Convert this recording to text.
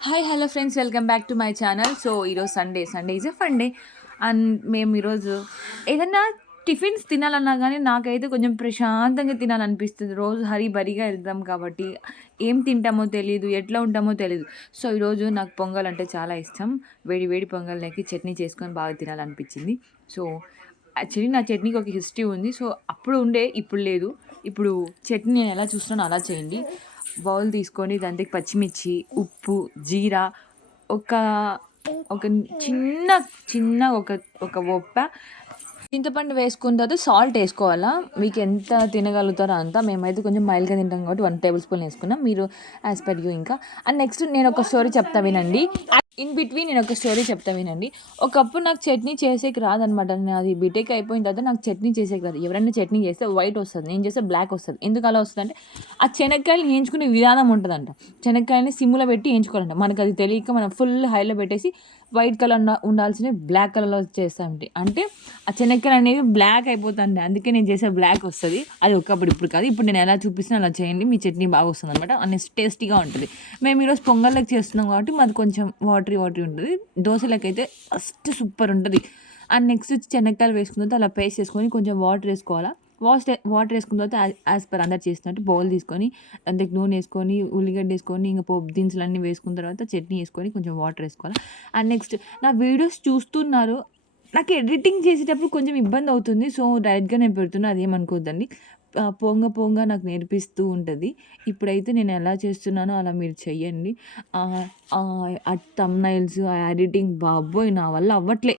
Hi hello friends, welcome back to my channel. So ఈరోజు Sunday is a fun day. And మేము ఈరోజు ఏదన్నా tiffins తినాలన్నా కానీ నాకైతే కొంచెం ప్రశాంతంగా తినాలనిపిస్తుంది. రోజు హరీ బరీగా వెళ్తాం కాబట్టి ఏం తింటామో తెలియదు, ఎట్లా ఉంటామో తెలియదు. సో ఈరోజు నాకు పొంగల్ అంటే చాలా ఇష్టం. వేడి వేడి పొంగల్లోకి చట్నీ చేసుకొని బాగా తినాలనిపించింది. సో యాక్చువల్లీ నా చట్నీకి ఒక హిస్టరీ ఉంది. సో అప్పుడు ఉండే, ఇప్పుడు లేదు. ఇప్పుడు చట్నీ నేను ఎలా చూస్తున్నానో అలా చేయండి. బౌల్ తీసుకొని దాంట్లోకి పచ్చిమిర్చి, ఉప్పు, జీరా, ఒక ఒక చిన్న చిన్న ఒక ఒక ఒప్ప చింతపండు వేసుకున్న తర్వాత సాల్ట్ వేసుకోవాలా. మీకు ఎంత తినగలుగుతారో అంత. మేమైతే కొంచెం మైల్డ్‌గా తింటాం కాబట్టి 1 టేబుల్ స్పూన్ వేసుకున్నాం. మీరు యాజ్ పర్ యూ ఇంకా. అండ్ నెక్స్ట్ నేను ఒక స్టోరీ చెప్తా వినండి. ఇన్ బిట్వీన్ నేను ఒక స్టోరీ చెప్తా వినండి. ఒకప్పుడు నాకు చట్నీ చేసేకి రాదనమాట. నాది బీటెక్ అయిపోయిన తర్వాత నాకు చట్నీ చేసేకి రాదు. ఎవరైనా చట్నీ చేస్తే వైట్ వస్తది. నేను చేస్తే బ్లాక్ వస్తది. ఎందుకు అలా వస్తదంటే ఆ శనక్కాయలు ఏంచుకునే విధానం ఉంటదంట. శనక్కాయలని సిమ్‌లో పెట్టి ఏంచుకోవాలంట. మనకది తెలియక మనం ఫుల్ హైలో పెట్టేసి వైట్ కలర్ ఉండాల్సినవి బ్లాక్ కలర్‌లో చేస్తామండి. అంటే ఆ శనక్కాయలు అనేవి బ్లాక్ అయిపోతాయండి. అందుకే నేను చేసే బ్లాక్ వస్తది. అది ఒకప్పుడు, ఇప్పుడు కాదు. ఇప్పుడు నేను ఎలా చూపిస్తున్నా అలా చేయండి. మీ చట్నీ బాగా వస్తుందనమాట. అండ్ టేస్టీగా ఉంటది. మేము ఈరోజు పొంగల్‌లోకి చేస్తున్నాం కాబట్టి మాది కొంచెం వాటరీ ఉంటది. దోసలకైతే ఫస్ట్ సూపర్ ఉంటది. అండ్ నెక్స్ట్ శనక్కాయలు వేసుకున్న తర్వాత అలా పేస్ట్ చేసుకొని కొంచెం వాటర్ వేసుకోవాలా. వాటర్ వేసుకున్న తర్వాత యాజ్ పర్ అందరు చేసినట్టు బౌల్ తీసుకొని అందులోకి నూనె వేసుకొని, ఉల్లిగడ్డ వేసుకొని, ఇంక పోపు దినుసులన్నీ వేసుకున్న తర్వాత చట్నీ వేసుకొని కొంచెం వాటర్ వేసుకోవాలి. అండ్ నెక్స్ట్ నా వీడియోస్ చూస్తున్నారు. నాకు ఎడిటింగ్ చేసేటప్పుడు కొంచెం ఇబ్బంది అవుతుంది. సో డైరెక్ట్‌గా నేను పెడుతున్నా, అదేమనుకోవద్దండి. పోంగ నాకు నేర్పిస్తూ ఉంటది. ఇప్పుడైతే నేను ఎలా చేస్తున్నానో అలా మీరు చెయ్యండి. ఆ థంబ్‌నెయిల్స్, ఆ ఎడిటింగ్ బాబోయ్! నా వల్ల అవ్వట్లే.